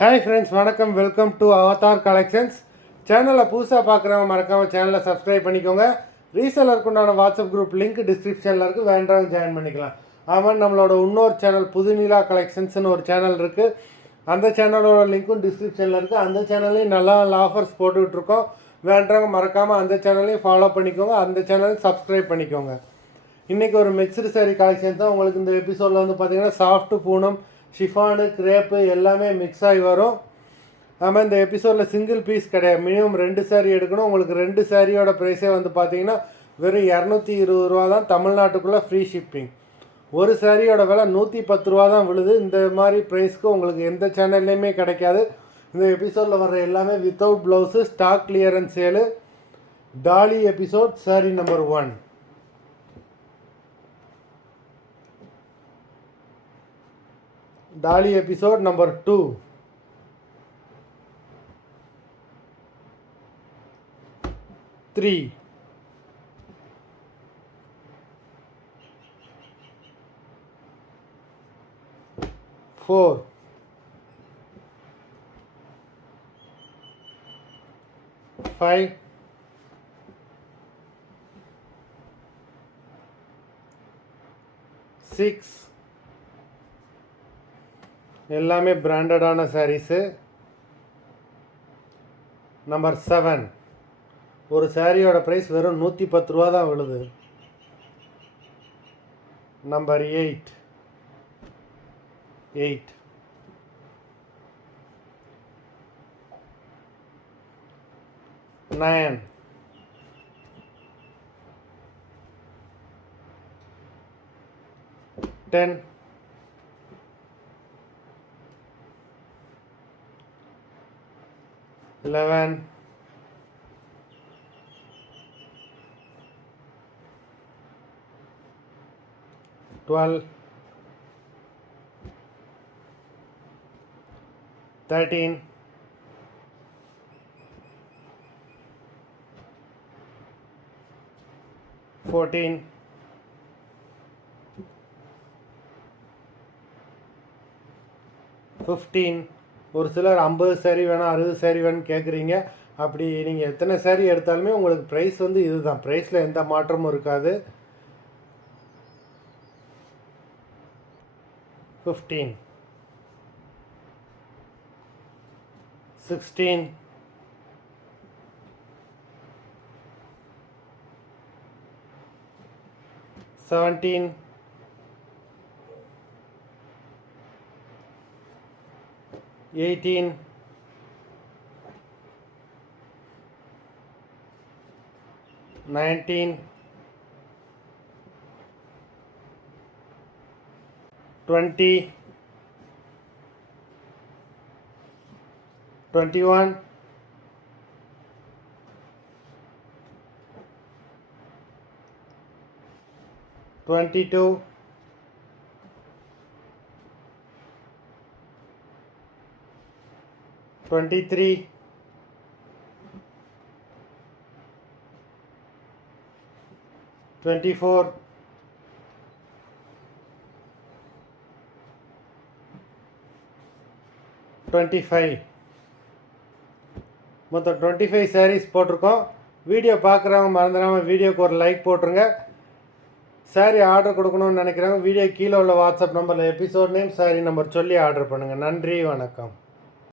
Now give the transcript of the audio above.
Hi friends, வணக்கம். Welcome to Avatar collections. சேனலை புதுசாக பார்க்குறவங்க மறக்காமல் சேனலை சப்ஸ்கிரைப் பண்ணிக்கோங்க. ரீசேலருக்கு உண்டான வாட்ஸ்அப் குரூப் லிங்க் டிஸ்கிரிப்ஷனில் இருக்குது, வேண்டாம் ஜாயின் பண்ணிக்கலாம். ஆமாம், நம்மளோட இன்னொரு சேனல் புதுநிலா கலெக்ஷன்ஸ்னு ஒரு சேனல் இருக்குது. அந்த சேனலோட லிங்க்கும் டிஸ்கிரிப்ஷனில் இருக்குது. அந்த சேனல்லையும் நல்லா ஆஃபர்ஸ் போட்டுக்கிட்டுருக்கோம். வேண்டவங்க மறக்காமல் அந்த சேனலையும் ஃபாலோ பண்ணிக்கோங்க, அந்த சேனலையும் சப்ஸ்கிரைப் பண்ணிக்கோங்க. இன்றைக்கி ஒரு மிக்சடு சாரீ கலெக்ஷன் தான் உங்களுக்கு இந்த எபிசோடில் வந்து பார்த்திங்கன்னா சாஃப்ட்டு பூனம், ஷிஃபானு, கிரேப்பு எல்லாமே மிக்ஸ் ஆகி வரும். ஆமாம், இந்த எபிசோடில் சிங்கிள் பீஸ் கிடையாது. மினிமம் 2 சாரீ எடுக்கணும். உங்களுக்கு 2 சாரியோட ப்ரைஸே வந்து பார்த்தீங்கன்னா வெறும் 220 ரூபா தான். தமிழ்நாட்டுக்குள்ளே ஃப்ரீ ஷிப்பிங். ஒரு சாரியோட விலை 110 ரூபா தான் விழுது. இந்த மாதிரி ப்ரைஸ்க்கு உங்களுக்கு எந்த சேனல்லையுமே கிடைக்காது. இந்த எபிசோடில் வர்ற எல்லாமே without blouse, stock clearance sale. டாலி எபிசோட் சாரீ நம்பர் 1. டாலி எபிசோட் நம்பர் 2. Three, 4, 5, 6. எல்லாமே பிராண்டடான சாரீஸு. நம்பர் 7. ஒரு சாரியோட ப்ரைஸ் வெறும் 110 ரூபா தான் விழுது. நம்பர் 8. 9, 10, 11, 12, 13, 14, 15. ஒரு சிலர் 50 சாரீ வேணும், 60 சாரீ வேணும்னு கேட்குறீங்க. அப்படி நீங்கள் எத்தனை சாரீ எடுத்தாலுமே உங்களுக்கு ப்ரைஸ் வந்து இதுதான். ப்ரைஸில் எந்த மாற்றமும் இருக்காது. 15, 16, 17, 18, 19, 20, 21, 22, 23, 24, 25. மொத்தம் 25 சாரீஸ் போட்டிருக்கோம். வீடியோ பார்க்குறவங்க மறந்துடாமல் வீடியோக்கு ஒரு லைக் போட்டுருங்க. சாரீ ஆர்டர் கொடுக்கணும்னு நினைக்கிறவங்க வீடியோ கீழே உள்ள வாட்ஸ்அப் நம்பரில் எபிசோட் நேம், சாரீ நம்பர் சொல்லி ஆர்டர் பண்ணுங்கள். நன்றி, வணக்கம்.